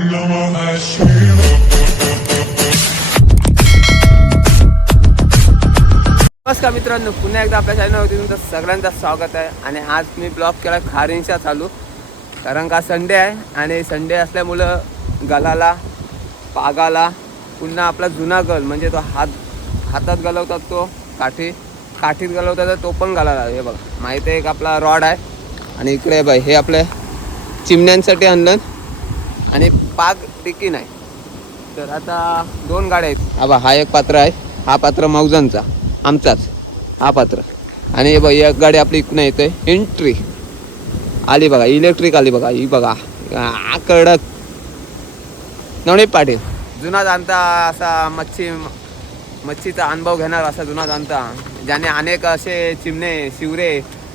नमस्कार मित्रांनो पुन्हा एकदा आपल्या चॅनलवरती तुमचं सगळ्यांचं स्वागत आहे. आणि आज मी ब्लॉग केला खारींशा चालू. कारण का संडे आहे आणि संडे असल्यामुळं गलाला पागाला पुन्हा आपला जुना गल म्हणजे तो हात हातात गलवतात तो काठी काठीत गलवतात तर तो पण गलाला. हे बघा माहिती आहे एक आपला रॉड आहे? आणि इकडे बाई हे आपले चिमण्यांसाठी आणलं. आणि पाग टिकी नाही. तर आता दोन गाड्या आहेत. अबा हा एक पात्र आहे. हा पात्र मौजांचा आमचाच. हा पात्र. आणि हे बघ एक गाडी आपली इकडे येते एंट्री आली बघा इलेक्ट्रिक आली बघा ही बघा. आ, कडक. नवनीत पाटील. जुना जाणता असा मच्छी मच्छीचा अनुभव घेणार असा जुना जाणता ज्याने अनेक असे चिमणे शिवरे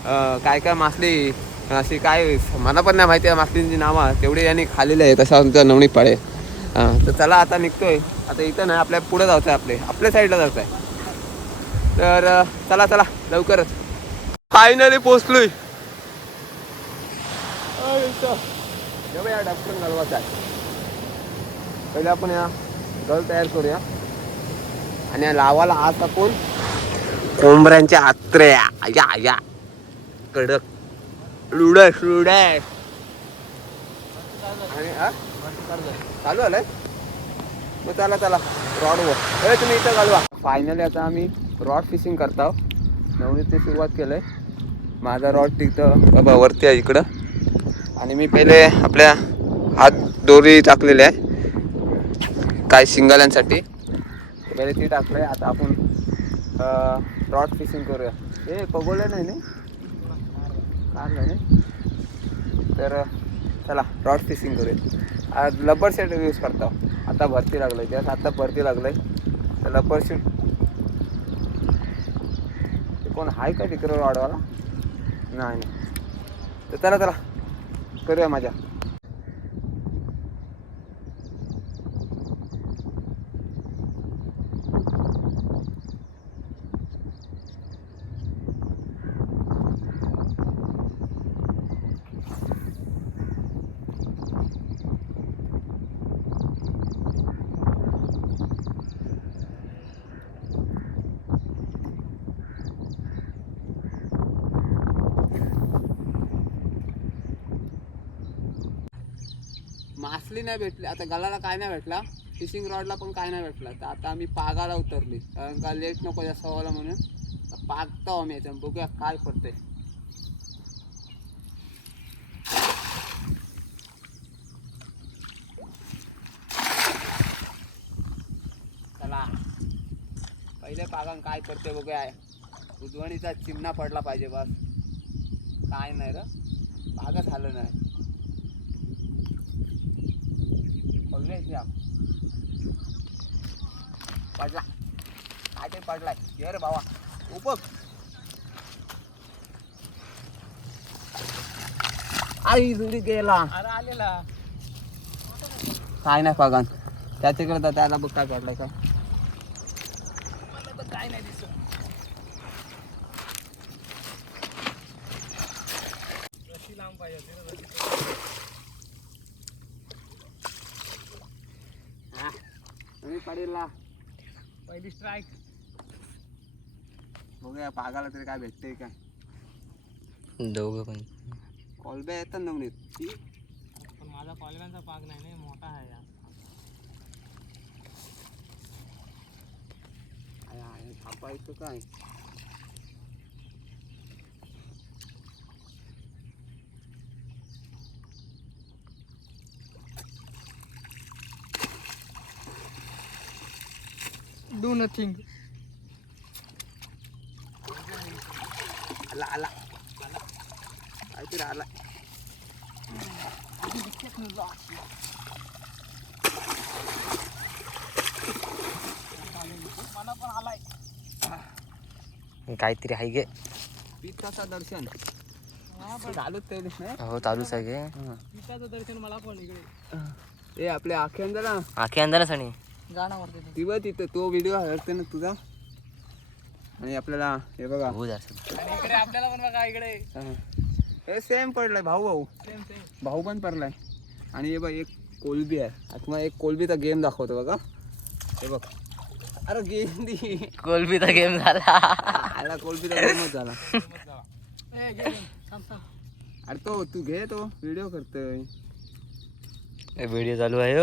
काय काय मासली अशी काय मला पण नाही माहिती आहे मासलींची नावं तेवढी यांनी खाल्लेली आहे तसा आमचा नवणी पाळे. हां तर चला आता निघतोय. आता इथं नाही आपल्या पुढे जायचं आहे आपले. आपल्या साईडला जायचं आहे. तर चला चला लवकरच फायनली पोचलोय. या डॉक्टर गलवाचा आहे पहिले आपण या गल तयार करूया. आणि या लावाला आज आपण कोंबऱ्यांच्या आत्र्या. या या. कडक. लुडस लुडस. आणि हा? चालू आलंय मग चला चला. रॉड वर. अरे तुम्ही इथं घालवा. फायनली आता आम्ही रॉड फिशिंग करतो नवनीतने सुरुवात केलंय. माझा रॉड तिथं बाबा वरती आहे इकडं. आणि मी पहिले आपल्या हात दोरी टाकलेले आहे. काय शिंगाल्यांसाठी. पहिले ती टाकलंय. आता आपण रॉड फिशिंग करूया. हे पगोले नाही. लहान आहे. तर चला रॉड फिशिंग करूया आज लबर शेट यूज करतो आता भरती लागलंय. त्यात आता भरती लागलंय. तर लबर सेट ते कोण आहे का तिकडं रॉडवाला नाही नाही. तर चला चला. करूया माझ्या मासली नाही भेटली. आता गलाला काय नाही भेटला. फिशिंग रॉडला पण काय नाही भेटला. तर आता आम्ही पागाला उतरली. कारण का लेट नको जास्त व्हायला म्हणून. पागतो आम्ही याच्यात बघूया काय पडतंय. चला. पहिले पागान काय पडते बघूया. उजवणीचा चिमणा पडला पाहिजे बस. काय नाही र. पागच झालं नाही. पडले. काय ते पडलाय. ये रे बाबा. उपक आई जुडी गेला. अरे आलेला. काय नाही पागान. त्याच्याकडे त्याला बघ काय पडलाय काय मला तर काय नाही दिसत रशी लांब पाहिजे होती ना, रशी हा पडेलला. पहिली स्ट्राईक बघूया पागाला तरी काय भेटतंय काय. दोघं पण. कॉलबे येतात नवनीत ती? पण माझा कॉलव्यांचा पाग नाही ना मोठा आहे आहे, थापायचं काय? डू नथिंग आला आला आला काहीतरी आला मला पण आलाय काहीतरी आहे गे पिठाचा दर्शन हा पण चालूच ते नाही हो चालूच आहे गे दर्शन मला पण इकडे ए आपल्या आख्यान जरा आखे अंधारच आणि गाणं वरती ती. बघ तिथं तो व्हिडिओ हरते ना तुझा? आणि आपल्याला हे बघा. हो आपल्याला पण बघा इकडे. हा. हे सेम पडलाय भाऊ भाऊ. सेम सेम भाऊ पण पडलाय. आणि हे बघ एक कोलबी आहे. आता तुम्हाला एक कोलबीचा गेम दाखवतो बघा. हे बघ. अरे गेम दी. कोलबीचा गेम झाला. आला कोलबीचा गेमच झाला. अरे तो तू घे तो. व्हिडिओ करतोय. व्हिडिओ चालू आहे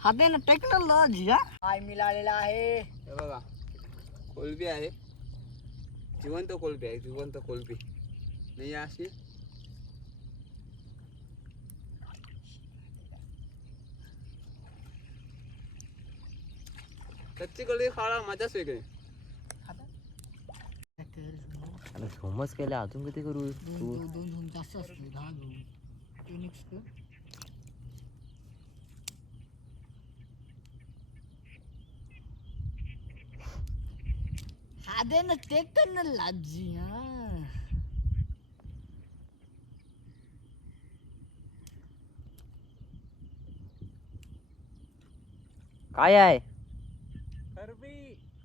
हो हा? ते ना टेक्नॉलॉजी काय मिळालेला आहे. हे बघा कोलबी आहे. जिवंत कोलबी आहे जिवंत कोलबी. नाही अशी? कच्ची कोलबी खायला मजाच वेगळी. अरे समज केलं अजून किती करू? तू दोन दोन जास्त असते दहा दोन. ते मिक्स कर. हा दे ना ते कर ना लाजी हा काय आहे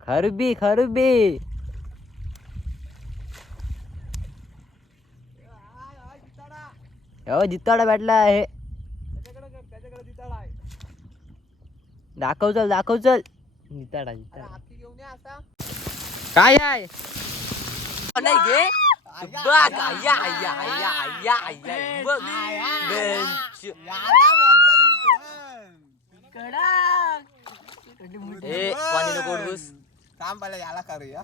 खरबी खरबी हो जिताडा भेटला आहे दाखव चल दाखव चल जिताडा जिताडा काय आहे? नाही घे बघ आया आया आया आया आया बघ. बेंच. ए पाणी नको उडवूस. काम पाहिलं याला करूया.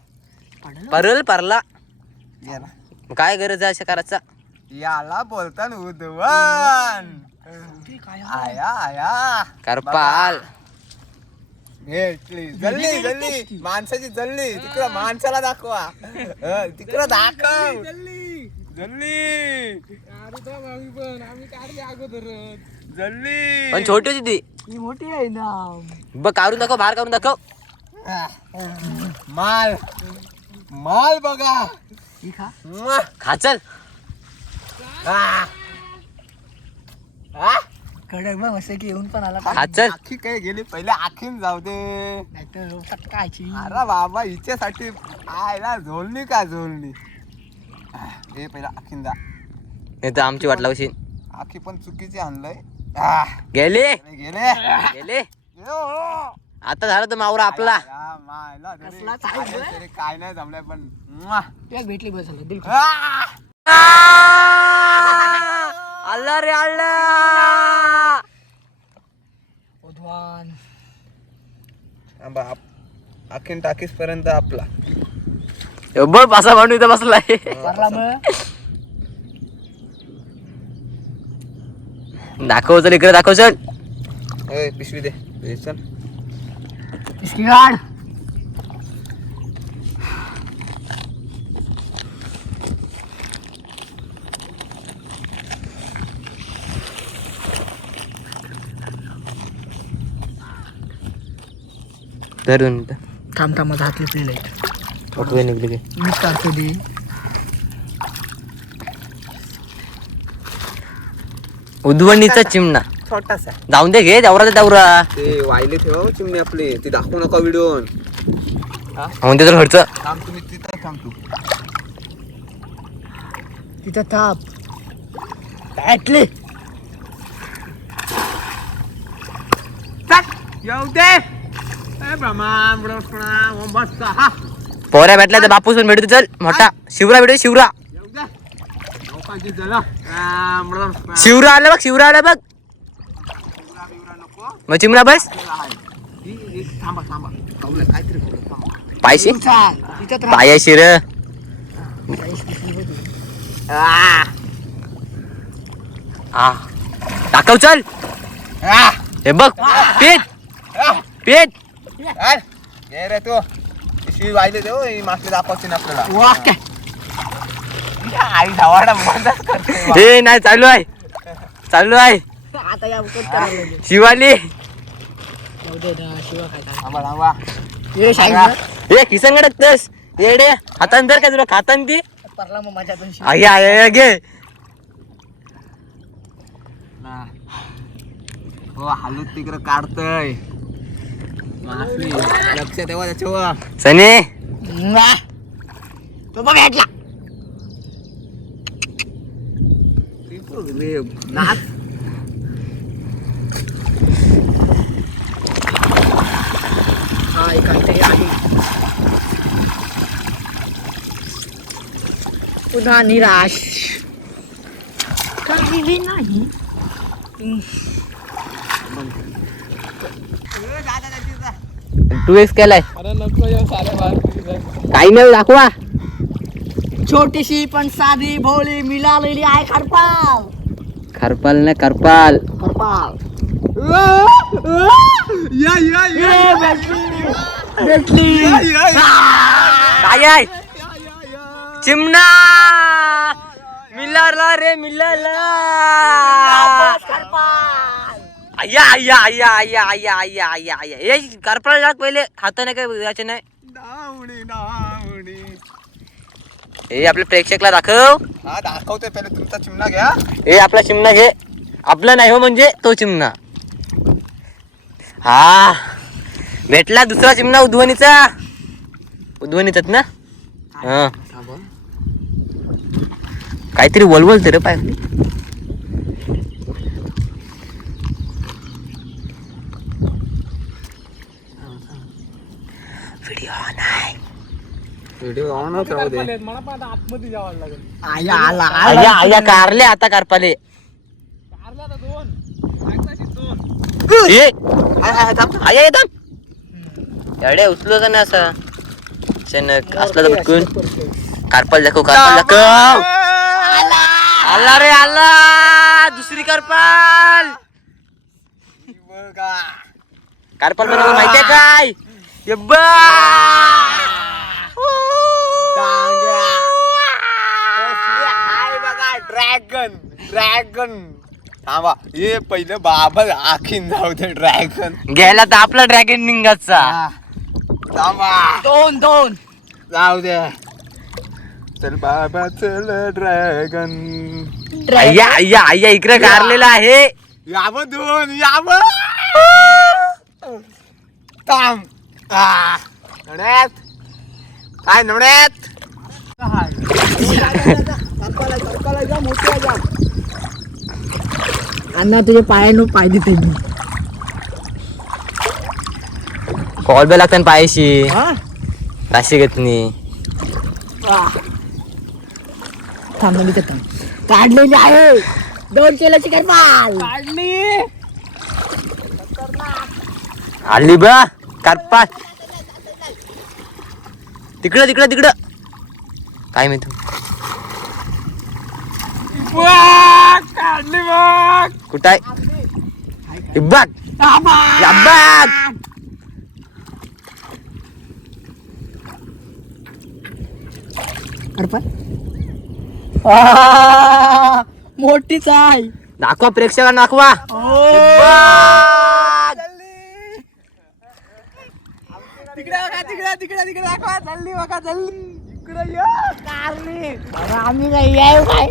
परल परला. मग काय गरज आहे अशा करायचा? याला बोलताना उद्वन आया आया. करपाल. जल्ली जल्ली. माणसाची जल्ली. तिकडं माणसाला दाखवा. तिकडं दाखव. जल्ली जल्ली. पण. छोटी होती ती. मोठी आहे ना. बघ काढून दाखव बाहेर काढून दाखव. माल. माल बघा. ही खा. चल? कडक बघ असं की येऊन पण आला चल. आखी काय गेली? पहिले आखीन जाऊ दे. नाहीतर फटकायची अरे बाबा हिच्यासाठी आयला झोलणी का झोलणी? हे पहिला आखीन जा. नाही तर आमची वाट लावशील. आखी पण चुकीची आणलंय. आ, गेले. गेले. गेले. यो. आता झालं तर मावरा आपला. या मायला तरी- कसला चालू अरे आहे? तरी काय नाही जमलंय पण भेटली बस दिल! अल्ला रे अल्ला उद्वान आखीन टाकीस पर्यंत आपला बघ पासा मांडू इथं बसलाय दाखव चल इकडे दाखव चल ए, पिशवी दे चल इसकी गाड धरून थांब थांब माझा हात लिपलेला आहे. फोटो निघले की. मीच काढतो दे. उद्वणीचा चिमणा. छोटासा. जाऊन दे घे दौरा दे दौरा ते वायले ठेवा चिमणी आपली. ती दाखवू नका व्हिडिओ म्हणून ते तर खर्च थांब तुम्ही तिथं थांब तू. तिथं थाप बॅटली येऊ दे. पोऱ्या भेटल्या तर बापूस पण भेटतो चल मोठा. शिवरा भेटू शिवरा. शिवरा आला बघ शिवरा आला बघ. मग चिमणा बस. पायशी? चाल तिथं राहा. पाया शिर. बाईस पिशवी होती. आ, हा दाखव चल. आ, हे बघ. पीठ आ. पीठ अरे, ये रे तू. पिशवी वाहिले दे हो, ही मासली दाखवते ना आपल्याला. वा काय? या, आई धावाडा मजाच करते. वा. हे नाही चालू आहे. चालू आहे. आता या करायला लागले. शिवाली. जाऊ दे ना, शिवा काय काय. थांबा थांबा. ये शाही हे किसंगडत तस येडे हातान काय तुला? खातान ती. परला मग माझ्यातून शिवा. घे. ना. हो हालू तिकडं काढतय. Maaf ni. Dah kisah tewas dah cua. Sini. Nah. Cuba biar dia. Tipu ke ni? Nak. Hai, ikan teh lagi. Udah nirash. Kan lagi. येऊ सारे बाहेर काही नाही दाखवा. छोटीशी पण साधी भोळी मिळालेली आहे खरपाल. खरपाल ना करपाल खरपाल. या या ये भेटली. भेटली. काय आहे? चिमणा. मिलाला रे मिलाला आया आया आया आया आया आया आया आया. हे करपाळ लाग पहिले हाताने काय याचे नाही? हे आपल्या प्रेक्षकला दाखव. हा दाखवते पहिले. तुमचा चिमणा घ्या. हे आपला चिमणा घे. आपला नाही हो म्हणजे तो चिमणा. हा. भेटला दुसरा चिमणा उध्वनीचा उध्वनीचाच ना? हा. काहीतरी वलवलते रे पाय व्हिडिओ नाही व्हिडिओ ऑनच राहू दे. मला पण आता आतमध्ये जावं लागेल. आया आला आया आया कारले आता कारपाले. कारला आता दोन. एकदाची दोन. ए आया एवढे उचलो का नाही असं? शनक असला तर पटकून कारपाल दाखव कारपाल दाखव. आला रे आला. दुसरी कारपाल. बघा कारपाल म्हणजे माहितीये काय? हाय बघा ड्रॅगन ड्रॅगन थांबा हे पहिलं बाबा आखीन जाऊ दे ड्रॅगन घ्यायला तर आपला ड्रॅगन निघाचा. थांबा. दोन दोन. जाऊ दे. चल बाबा चल ड्रॅगन आया आया आया इकडे कारलेला आहे. यावं दोन यावं. थांब. आ, काय नवड्यात अण्णा तुझे पायानं पाय देते मी. कॉल बे लागतात पायाशी. राशी घेत नाही. थांब मी थांब. काढलेली आहे. दोन किलोची करपाल काढली. आली बा कारपाल तिकडं तिकडं तिकडं. काय माहिती कुठं आहे? बघ. बघ. मोठीच आहे. दाखवा प्रेक्षकांना दाखवा. तिकडे बघा तिकडे तिकडे तिकडे दाखवा चालली बघा चालली इकडे अरे आम्ही नाही आहे काय?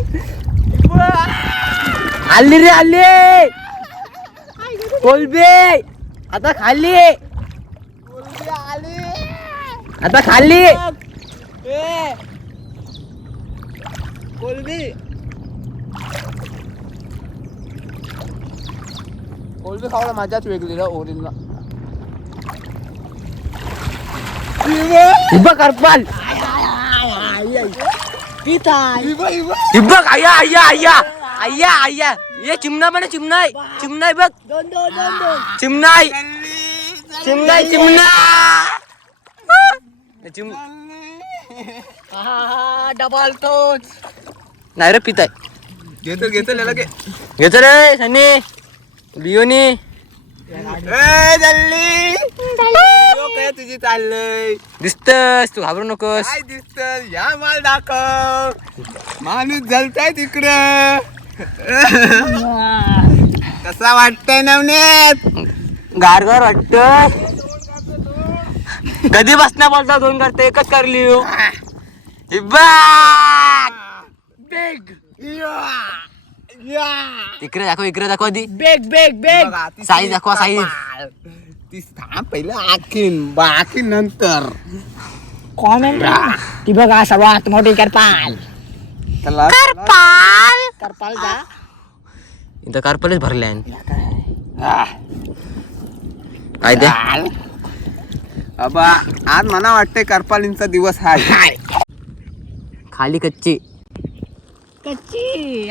आली रे आली. कोलबे. आता खाली आता खाली कोलबी. खावला मजाच वेगळी रे original. Ibak Arfan. Ibak ayah ayah ayah. Ayah ayah. ये चिमना बने चिमनाय चिमनाय बघ चिमनाय चिमनाय चिमना चिम डबल तोच नाही रे पिताय घेतो घेतो घेतो रे सनी लिओनी तुझी चाललंय? दिसतस तू घाबरू नकोस. काय दिसत या माल दाखव. माणूस जलताय तिकडं. कसा वाटतंय नवनेत? गारगार वाटत कधी बसण्या बोलता दोन करते एकच करली. बेग या इकडे दाखव इकडे दाखव आधी. बेग बेग बेग साईज दाखवा, साईज. ती थांब पहिलं आखीन बाकी नंतर. कॉमेंट ती बघा सर्वात मोठी करपाल. त्याला करपाल. जा. इथं कारपलेच भरले हा. काय ते. अबा आज मला वाटतंय करपालींचा दिवस हाय खाली कच्ची. कच्ची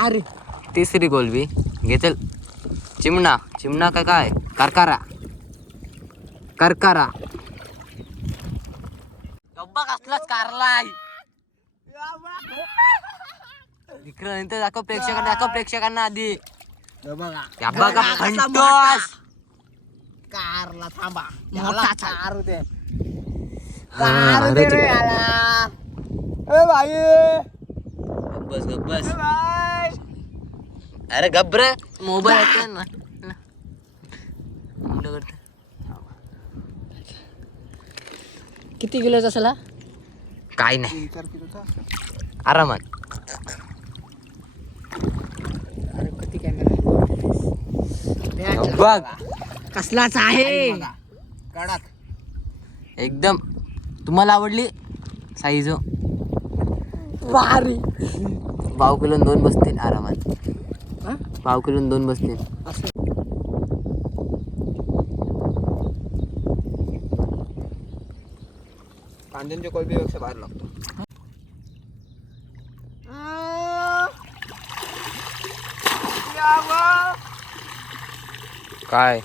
अरे तिसरी गोलबी घेतल चिमणा चिमणा का काय? करकारा. करकारा. डब्बा कसलाच कारलाय इकडं नंतर दाखव प्रेक्षकांना दाखव प्रेक्षकांना आधी. बघा. त्या बघा फंटोस कारला थांबा. याला कार दे. कार दे रे याला. ए भाई बस गप बस. अरे गब्र मोबाईल. किती किलोचा असला काय नाही. आरामात. बघ. कसलाच आहे. कडक एकदम. तुम्हाला आवडली? साईज. भारी. पाव किलो दोन बसतील आरामात? पाव किलो दोन बसतील कांद्यांच्या कोलबीपेक्षा बाहेर लागतो. काय?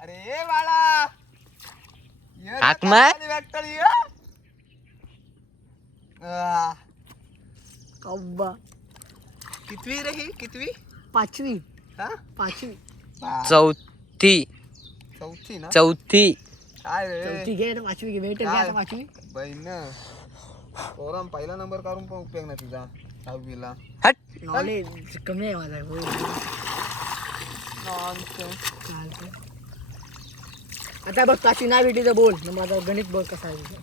अरे बाळा. हाक मार. कितवी रे ही? कितवी? पाचवी. हा? पाचवी. चौथी. चौथी ना? चौथी. काय रे? चौथी घे पाचवी घे भेटेल? का आता पाचवी. बहीण. पोराम पहिला नंबर काढून पण उपयोग नाही तुझा दहावीला. हट. नॉलेज कमी आहे माझा हो. चालतंय. आता बघ पाचवी नाही तर बोल. मग माझा गणित बघ कसा आहे.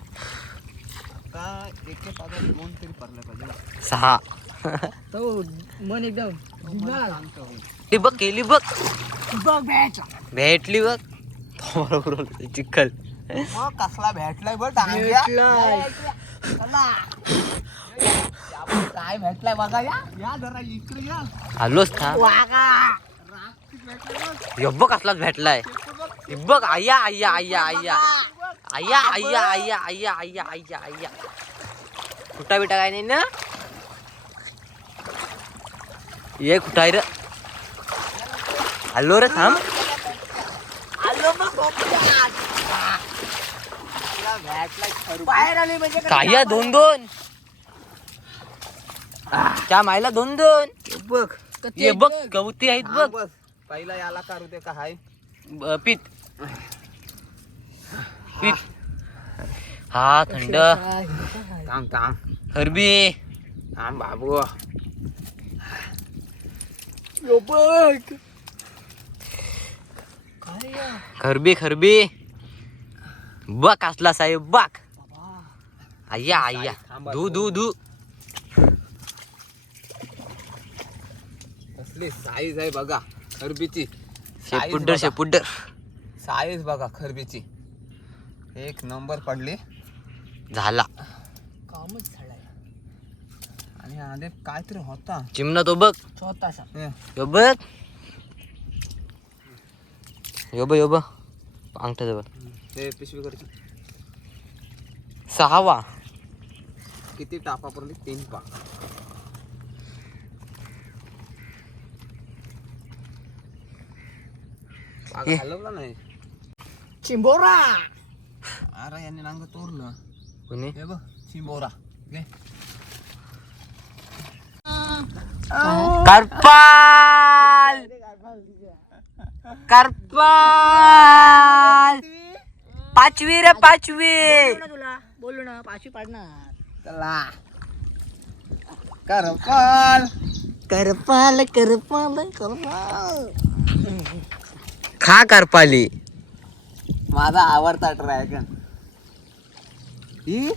एके पादात दोन तरी पडले पाहिजे सहा. तो मन एकदम बिंदास. शांत होईल. ती बघ केली बघ. बघ बॅच भेटली बघ. बरोबर चिखल. मग कसला भेटलाय बघ टांग्या भेटलाय. चला. काय भेटलाय बघा या. या जरा इकडे या. आलोच था यो बघ असलाच भेटलाय. हे बघ आया आया आया आया. आया आया आया आया आया आया आया. कुठा बिटा काय नाही ना? ये कुठा आहे रे? आलो रे थांब. म्हणजे काय दोन दोन त्या मायला दोन दोन बघ. ये बघ गवती आहेत हा, बघ. बस पहिला याला करू दे का हाय? पीत. हा थंड. थांब थांब. हरबी. थांब बाबू. बघ खरबी खरबी. बक असला साहेब बक आया आया. धू धू धू. कसली साईज आहे बघा खरबीची. शेपुड्डर शेपुड्डर साईज बघा खरबीची एक नंबर पडली. झाला. कामच झालाय. आणि आधी काहीतरी होता. चिमणा तो बघ. छोटासा. यो बघ. यो बघ यो बघ. अंगठा जवळ. हे पिशवी करची सहावा. किती टापा पडली? तीन पा. ये. हलवला नाही. चिंबोरा. अरे यांनी नांग तोरलं कोणी? हे बघ चिंबोरा. घे. करपाल! करपाल! पाचवी रे पाचवी! बोलू ना तुला बोलू ना पाचवी पाडणार. चला. कर पाल करपाल करपाल करपाल. खा करपाली. माझा आवडता ड्रॅगन ही?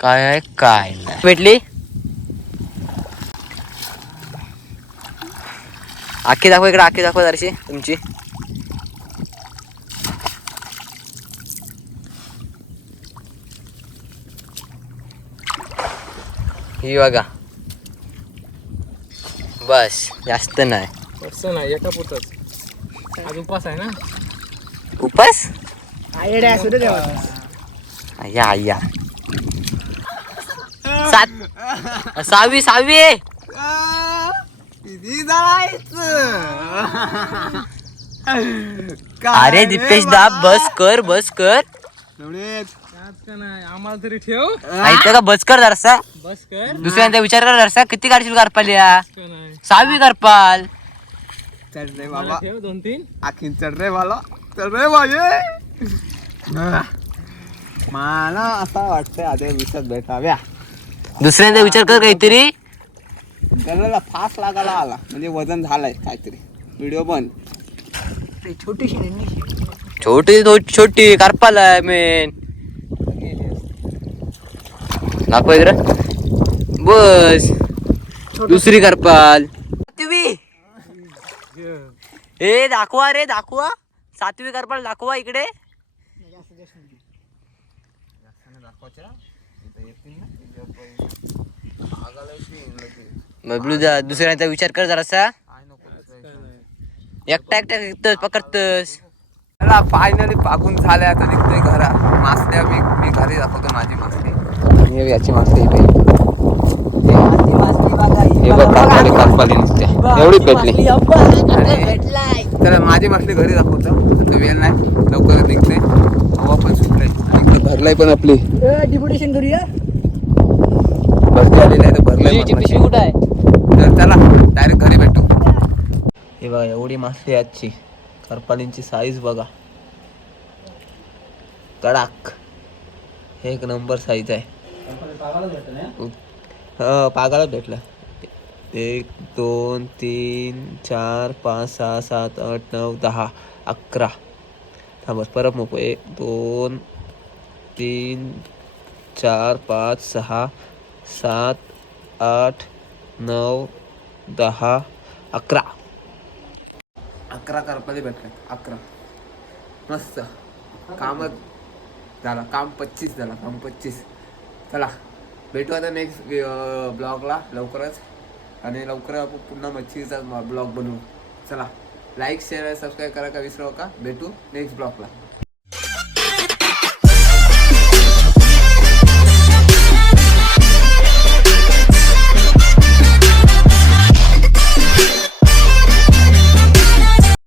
काय आहे? काय नाही. भेटली? आखी दाखव इकडे आखी दाखव जरशी तुमची. ही बघा. बस जास्त नाही. तसं नाही एका पुरतच. आज उपास आहे ना? उपास? आयडिया असू दे देवा अय्या अय्या सात सहावी सहावी. किती जायचं? अरे दीपेश दा बस कर बस कर. एवढेच. का नाही? आम्हाला तरी ठेव. ऐकतं का बस कर जरसा. बस कर. दुसऱ्यांचा विचार कर जरसा किती काढशील करपाल या? का नाही? सहावी करपाल चल रे मला बाबा. ठेव दोन तीन. आखीन चल रे मला चल रे बाजे मला असं वाटतंय आधी विषयात भेटाव्या. दुसऱ्यांचा विचार कर काहीतरी. गळ्याला फास लागायला आला. म्हणजे वजन झालंय काहीतरी. व्हिडिओ बंद. छोटीशी नाही छोटी थो- छोटी करपाल मेन दाखव इकडं. बस. दुसरी करपाल. सातवी. ए दाखवा रे दाखवा. सातवी करपाल दाखवा इकडे. बबलू दा दुसऱ्यांचा विचार कर जरासा. एकटा एकटा निघतोस पकडतोस. फायनली पाकून झाल्या आता निघतोय घरा. मासल्या मी मी घरी दाखवतो माझी मासली आणि हे याची इथे. हे बघ कारपाली कारपाली नुसते. एवढीच भेटली तर माझी मासली घरी दाखवतो. आता वेळ नाही. लवकर निघते. हवा पण सुटलंय आणि भरलाय पण आपली. डिप्युटेशन करूया भरती आलेली आहे तर भरलाय मासे. तर चला डायरेक्ट घरी भेटू. हे बघा एवढी मासली आजची. करपालींची साईज बघा. कडाक. हे एक नंबर साईज आहे. हा? पागालाच भेटला. एक दोन तीन चार पाच सहा सात आठ नऊ दहा अकरा. थांबस परत मोको एक दोन तीन चार पाच सहा सात आठ नऊ दहा अकरा. अकरा करपाली भेटल्यात अकरा. मस्त. कामच झाला. काम पच्चीस झाला. काम पच्चीस. चला. भेटू आता नेक्स्ट ब्लॉगला लवकरच. आणि लवकर आपण पुन्हा मच्छीचा ब्लॉग बनवू. चला लाईक शेअर सबस्क्राईब करा का विसरू का भेटू नेक्स्ट ब्लॉगला